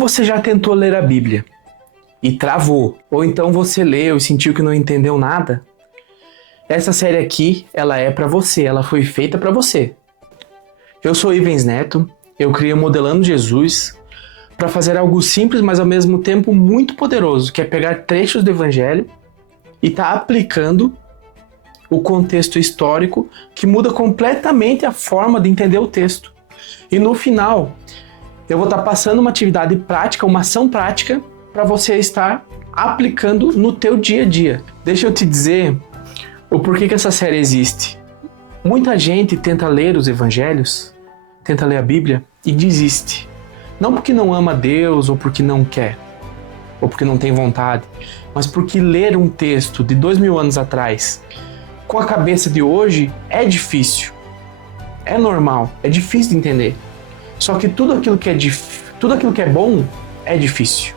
você já tentou ler a Bíblia e travou, ou então você leu e sentiu que não entendeu nada, essa série aqui, ela é para você, ela foi feita para você. Eu sou Ivens Neto, eu criei o Modelando Jesus para fazer algo simples, mas ao mesmo tempo muito poderoso, que é pegar trechos do Evangelho e tá aplicando o contexto histórico que muda completamente a forma de entender o texto. E no final, eu vou estar passando uma atividade prática, uma ação prática, para você estar aplicando no teu dia a dia. Deixa eu te dizer o porquê que essa série existe. Muita gente tenta ler os evangelhos, tenta ler a Bíblia e desiste. Não porque não ama Deus, ou porque não quer, ou porque não tem vontade, mas porque ler um texto de 2000 anos atrás, com a cabeça de hoje, é difícil. É normal, é difícil de entender. Só que tudo aquilo que é bom é difícil.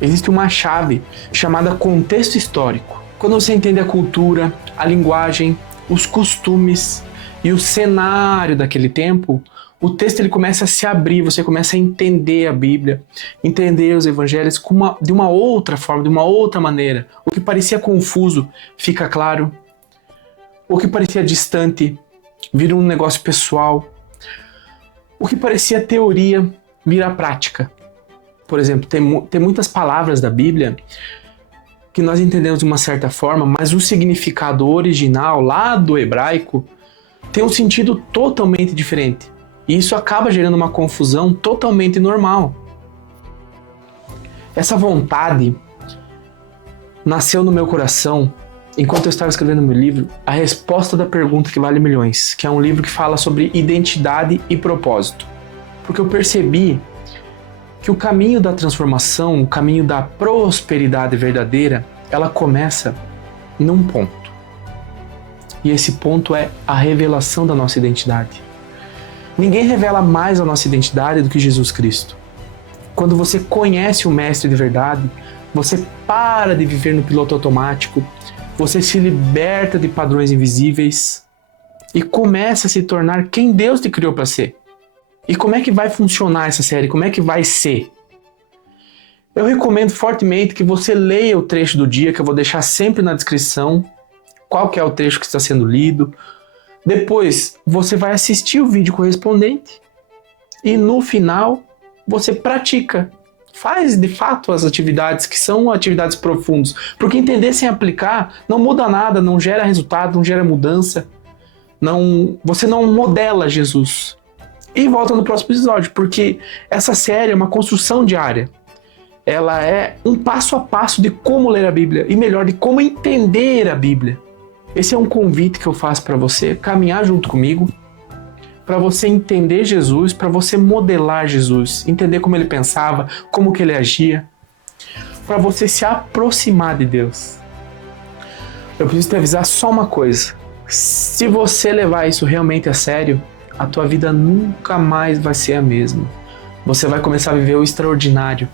Existe uma chave chamada contexto histórico. Quando você entende a cultura, a linguagem, os costumes e o cenário daquele tempo, o texto ele começa a se abrir, você começa a entender a Bíblia, entender os evangelhos de uma outra forma, de uma outra maneira. O que parecia confuso fica claro. O que parecia distante vira um negócio pessoal. O que parecia teoria vira prática. Por exemplo, tem muitas palavras da Bíblia que nós entendemos de uma certa forma, mas o significado original lá do hebraico tem um sentido totalmente diferente. E isso acaba gerando uma confusão totalmente normal. Essa vontade nasceu no meu coração enquanto eu estava escrevendo meu livro, A Resposta da Pergunta que Vale Milhões, que é um livro que fala sobre identidade e propósito. Porque eu percebi que o caminho da transformação, o caminho da prosperidade verdadeira, ela começa num ponto. E esse ponto é a revelação da nossa identidade. Ninguém revela mais a nossa identidade do que Jesus Cristo. Quando você conhece o Mestre de verdade, você para de viver no piloto automático, você se liberta de padrões invisíveis e começa a se tornar quem Deus te criou para ser. E como é que vai funcionar essa série? Como é que vai ser? Eu recomendo fortemente que você leia o trecho do dia, que eu vou deixar sempre na descrição, qual que é o trecho que está sendo lido. Depois, você vai assistir o vídeo correspondente e no final, você pratica. Faz de fato as atividades que são atividades profundas, porque entender sem aplicar não muda nada, não gera resultado, não gera mudança, você não modela Jesus. E volta no próximo episódio, porque essa série é uma construção diária. Ela é um passo a passo de como ler a Bíblia e melhor, de como entender a Bíblia. Esse é um convite que eu faço para você caminhar junto comigo, para você entender Jesus, para você modelar Jesus, entender como ele pensava, como que ele agia, para você se aproximar de Deus. Eu preciso te avisar só uma coisa. Se você levar isso realmente a sério, a tua vida nunca mais vai ser a mesma. Você vai começar a viver o extraordinário.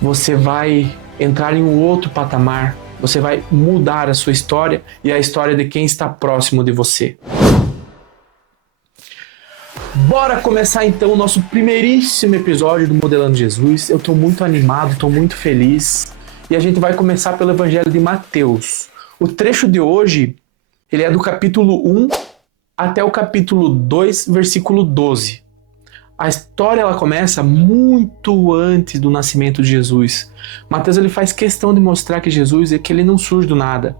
Você vai entrar em um outro patamar. Você vai mudar a sua história e a história de quem está próximo de você. Bora começar então o nosso primeiríssimo episódio do Modelando Jesus. Eu estou muito animado, estou muito feliz. E a gente vai começar pelo Evangelho de Mateus. O trecho de hoje, ele é do capítulo 1 até o capítulo 2, versículo 12. A história ela começa muito antes do nascimento de Jesus. Mateus ele faz questão de mostrar que Jesus é que ele não surge do nada.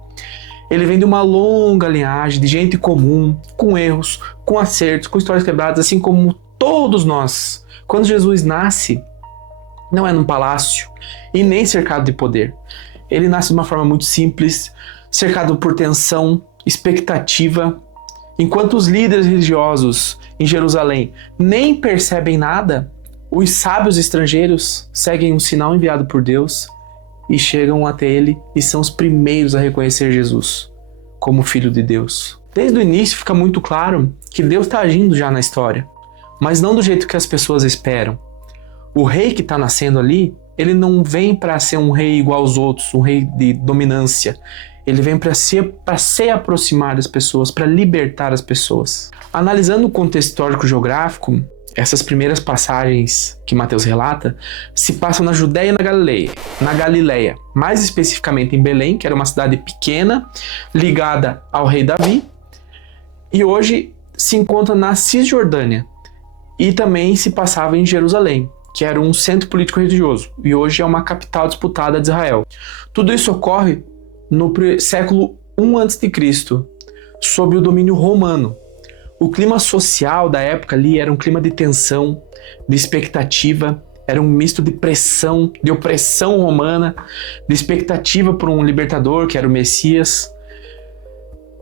Ele vem de uma longa linhagem de gente comum, com erros, com acertos, com histórias quebradas, assim como todos nós. Quando Jesus nasce, não é num palácio e nem cercado de poder. Ele nasce de uma forma muito simples, cercado por tensão, expectativa. Enquanto os líderes religiosos em Jerusalém nem percebem nada, os sábios estrangeiros seguem um sinal enviado por Deus e chegam até ele e são os primeiros a reconhecer Jesus como Filho de Deus. Desde o início fica muito claro que Deus está agindo já na história, mas não do jeito que as pessoas esperam. O rei que está nascendo ali, ele não vem para ser um rei igual aos outros, um rei de dominância. Ele vem para se aproximar das pessoas, para libertar as pessoas. Analisando o contexto histórico-geográfico, essas primeiras passagens que Mateus relata se passam na Judéia e na Galileia, mais especificamente em Belém, que era uma cidade pequena ligada ao rei Davi, e hoje se encontra na Cisjordânia, e também se passava em Jerusalém, que era um centro político religioso, e hoje é uma capital disputada de Israel. Tudo isso ocorre no século I a.C., sob o domínio romano. O clima social da época ali era um clima de tensão, de expectativa, era um misto de pressão, de opressão romana, de expectativa por um libertador, que era o Messias,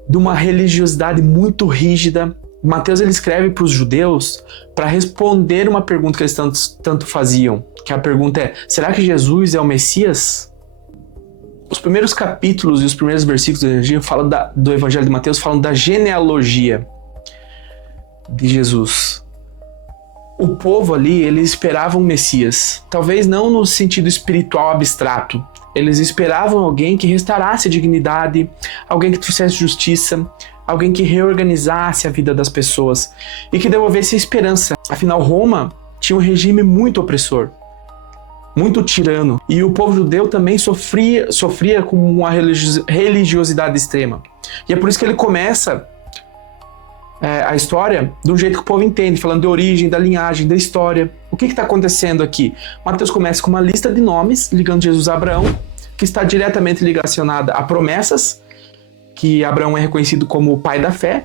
de uma religiosidade muito rígida. Mateus ele escreve para os judeus para responder uma pergunta que eles tanto faziam, que a pergunta é: será que Jesus é o Messias? Os primeiros capítulos e os primeiros versículos do Evangelho de Mateus falam da genealogia de Jesus. O povo ali, eles esperavam um Messias, talvez não no sentido espiritual abstrato. Eles esperavam alguém que restaurasse a dignidade, alguém que trouxesse justiça, alguém que reorganizasse a vida das pessoas e que devolvesse a esperança. Afinal, Roma tinha um regime muito opressor, muito tirano, e o povo judeu também sofria com uma religiosidade extrema. E é por isso que ele começa a história do jeito que o povo entende, falando de origem, da linhagem, da história. O que está acontecendo aqui? Mateus começa com uma lista de nomes, ligando Jesus a Abraão, que está diretamente relacionada a promessas, que Abraão é reconhecido como o pai da fé,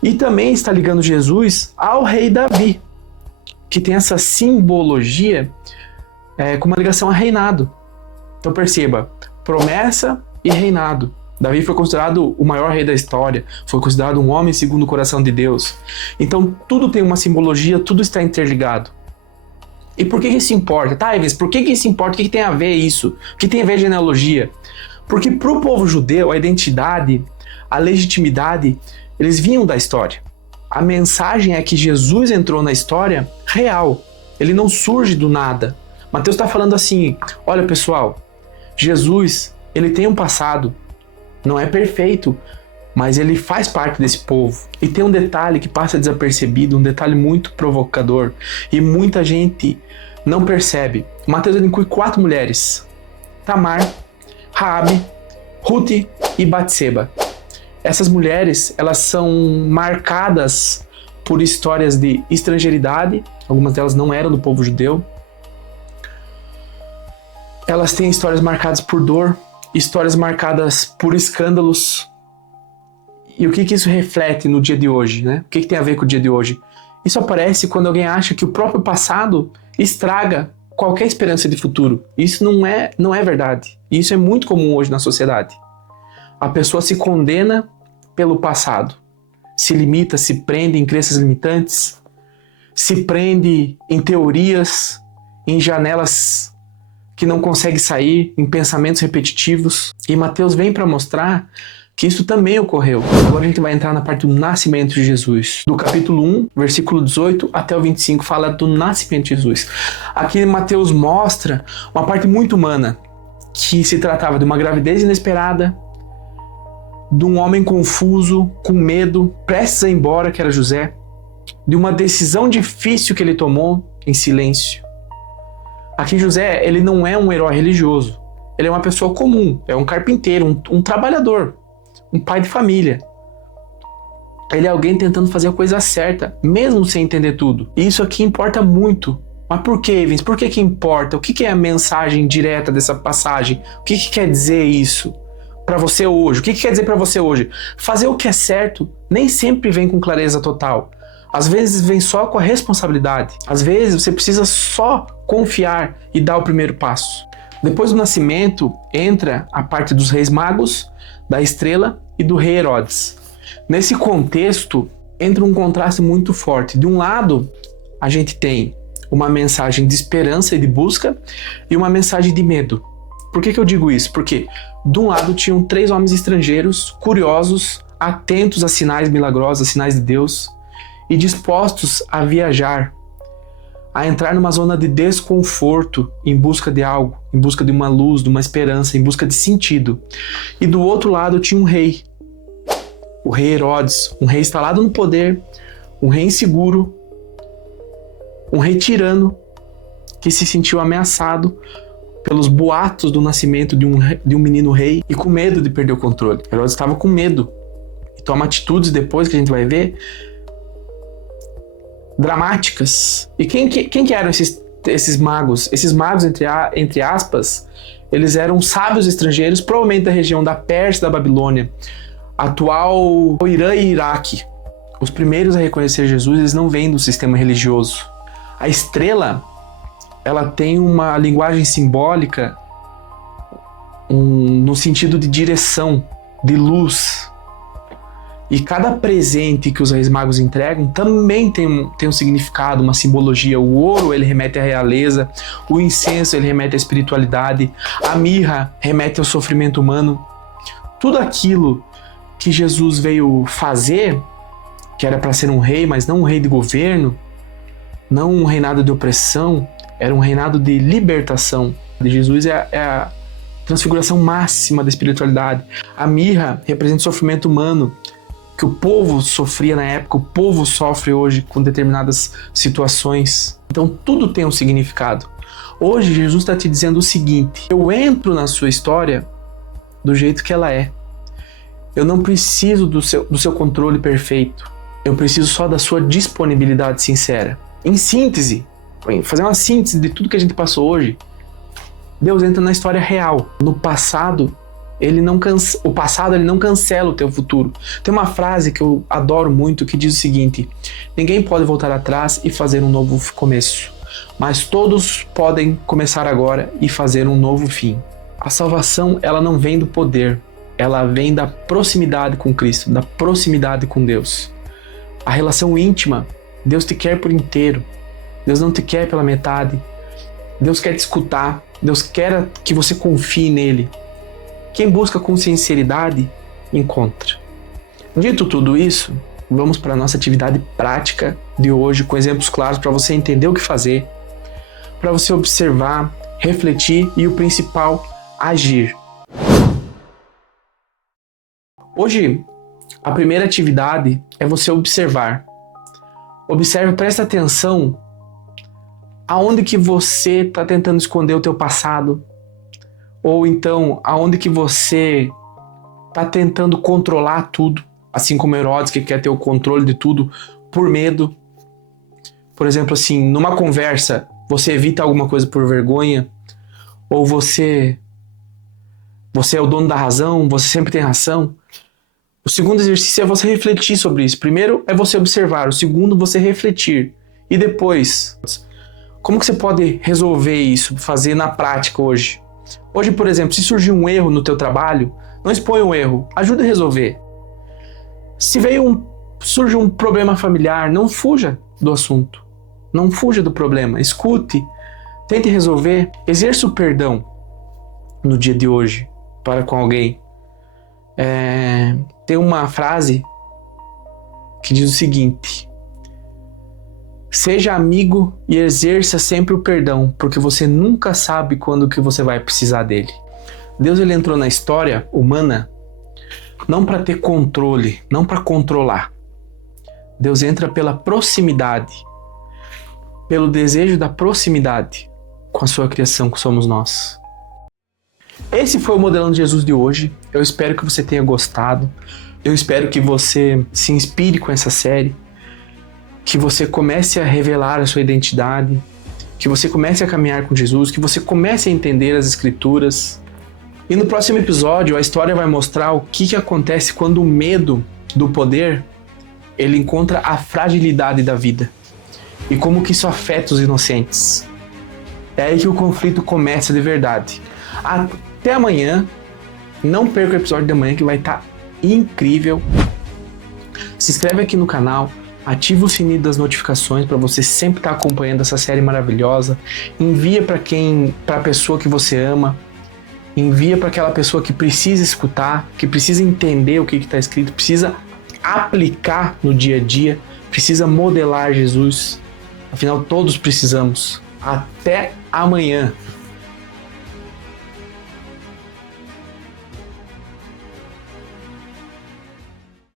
e também está ligando Jesus ao rei Davi, que tem essa simbologia com uma ligação a reinado. Então perceba, promessa e reinado. Davi foi considerado o maior rei da história, foi considerado um homem segundo o coração de Deus. Então tudo tem uma simbologia, tudo está interligado. E por que isso importa? Tá, Ives, por que isso importa? O que tem a ver isso? O que tem a ver a genealogia? Porque para o povo judeu, a identidade, a legitimidade, eles vinham da história. A mensagem é que Jesus entrou na história real. Ele não surge do nada. Mateus está falando assim: olha pessoal, Jesus, ele tem um passado. Não é perfeito, mas ele faz parte desse povo. E tem um detalhe que passa desapercebido, um detalhe muito provocador, e muita gente não percebe. Mateus inclui 4 mulheres: Tamar, Raabe, Ruth e Batseba. Essas mulheres, elas são marcadas por histórias de estrangeiridade, algumas delas não eram do povo judeu. Elas têm histórias marcadas por dor, histórias marcadas por escândalos. E o que isso reflete no dia de hoje, né? O que tem a ver com o dia de hoje? Isso aparece quando alguém acha que o próprio passado estraga qualquer esperança de futuro. Isso não é verdade. E isso é muito comum hoje na sociedade. A pessoa se condena pelo passado, se limita, se prende em crenças limitantes, se prende em teorias, em janelas que não consegue sair, em pensamentos repetitivos. E Mateus vem para mostrar que isso também ocorreu. Agora a gente vai entrar na parte do nascimento de Jesus. Do capítulo 1, versículo 18 até o 25, fala do nascimento de Jesus. Aqui Mateus mostra uma parte muito humana, que se tratava de uma gravidez inesperada, de um homem confuso, com medo, prestes a ir embora, que era José, de uma decisão difícil que ele tomou em silêncio. Aqui José, ele não é um herói religioso, ele é uma pessoa comum, é um carpinteiro, um trabalhador, um pai de família. Ele é alguém tentando fazer a coisa certa, mesmo sem entender tudo. E isso aqui importa muito. Mas por que, Vince? Por que importa? O que é a mensagem direta dessa passagem? O que quer dizer isso para você hoje? O que quer dizer para você hoje? Fazer o que é certo nem sempre vem com clareza total. Às vezes vem só com a responsabilidade. Às vezes você precisa só confiar e dar o primeiro passo. Depois do nascimento, entra a parte dos reis magos, da estrela e do rei Herodes. Nesse contexto, entra um contraste muito forte. De um lado, a gente tem uma mensagem de esperança e de busca e uma mensagem de medo. Por que eu digo isso? Porque, de um lado, tinham 3 homens estrangeiros, curiosos, atentos a sinais milagrosos, a sinais de Deus, e dispostos a viajar, a entrar numa zona de desconforto em busca de algo, em busca de uma luz, de uma esperança, em busca de sentido. E do outro lado tinha um rei, o rei Herodes, um rei instalado no poder, um rei inseguro, Um rei tirano que se sentiu ameaçado pelos boatos do nascimento de um menino rei e com medo de perder o controle. Herodes estava com medo e toma atitudes depois que a gente vai ver dramáticas. E quem que eram esses magos? Esses magos, entre aspas, eles eram sábios estrangeiros, provavelmente da região da Pérsia, da Babilônia, atual Irã e Iraque. Os primeiros a reconhecer Jesus, eles não vêm do sistema religioso. A estrela, ela tem uma linguagem simbólica no sentido de direção, de luz. E cada presente que os reis magos entregam também tem um significado, uma simbologia. O ouro, ele remete à realeza, o incenso, ele remete à espiritualidade, a mirra remete ao sofrimento humano. Tudo aquilo que Jesus veio fazer, que era para ser um rei, mas não um rei de governo, não um reinado de opressão, era um reinado de libertação. Jesus é a transfiguração máxima da espiritualidade. A mirra representa o sofrimento humano, que o povo sofria na época, o povo sofre hoje com determinadas situações. Então tudo tem um significado. Hoje Jesus está te dizendo o seguinte: eu entro na sua história do jeito que ela é. Eu não preciso do seu controle perfeito. Eu preciso só da sua disponibilidade sincera. Em síntese, fazer uma síntese de tudo que a gente passou hoje, Deus entra na história real. No passado, o passado ele não cancela o teu futuro. Tem uma frase que eu adoro muito que diz o seguinte: ninguém pode voltar atrás e fazer um novo começo, mas todos podem começar agora e fazer um novo fim. A salvação, ela não vem do poder, ela vem da proximidade com Cristo, da proximidade com Deus. A relação íntima, Deus te quer por inteiro. Deus não te quer pela metade. Deus quer te escutar. Deus quer que você confie nele. Quem busca com sinceridade, encontra. Dito tudo isso, vamos para a nossa atividade prática de hoje, com exemplos claros para você entender o que fazer, para você observar, refletir e o principal, agir. Hoje, a primeira atividade é você observar. Observe, presta atenção aonde que você está tentando esconder o teu passado, ou então aonde que você está tentando controlar tudo, assim como Herodes, que quer ter o controle de tudo por medo. Por exemplo, assim, numa conversa, você evita alguma coisa por vergonha, ou você é o dono da razão, você sempre tem razão. O segundo exercício é você refletir sobre isso. Primeiro é você observar, o segundo você refletir. E depois, como que você pode resolver isso, fazer na prática hoje? Hoje, por exemplo, se surgir um erro no teu trabalho, não exponha o erro, ajude a resolver. Se surge um problema familiar, não fuja do assunto. Não fuja do problema, escute, tente resolver, exerça o perdão no dia de hoje para com alguém. Tem uma frase que diz o seguinte: seja amigo e exerça sempre o perdão, porque você nunca sabe quando que você vai precisar dele. Deus, ele entrou na história humana não para ter controle, não para controlar. Deus entra pela proximidade, pelo desejo da proximidade com a sua criação, que somos nós. Esse foi o Modelando Jesus de hoje. Eu espero que você tenha gostado. Eu espero que você se inspire com essa série, que você comece a revelar a sua identidade, que você comece a caminhar com Jesus, que você comece a entender as Escrituras. E no próximo episódio, a história vai mostrar o que acontece quando o medo do poder, ele encontra a fragilidade da vida e como que isso afeta os inocentes. É aí que o conflito começa de verdade. Até amanhã. Não perca o episódio de amanhã, que vai estar incrível. Se inscreve aqui no canal, ativa o sininho das notificações para você sempre estar acompanhando essa série maravilhosa. Envia para a pessoa que você ama. Envia para aquela pessoa que precisa escutar, que precisa entender o que está escrito, precisa aplicar no dia a dia, precisa modelar Jesus. Afinal, todos precisamos. Até amanhã.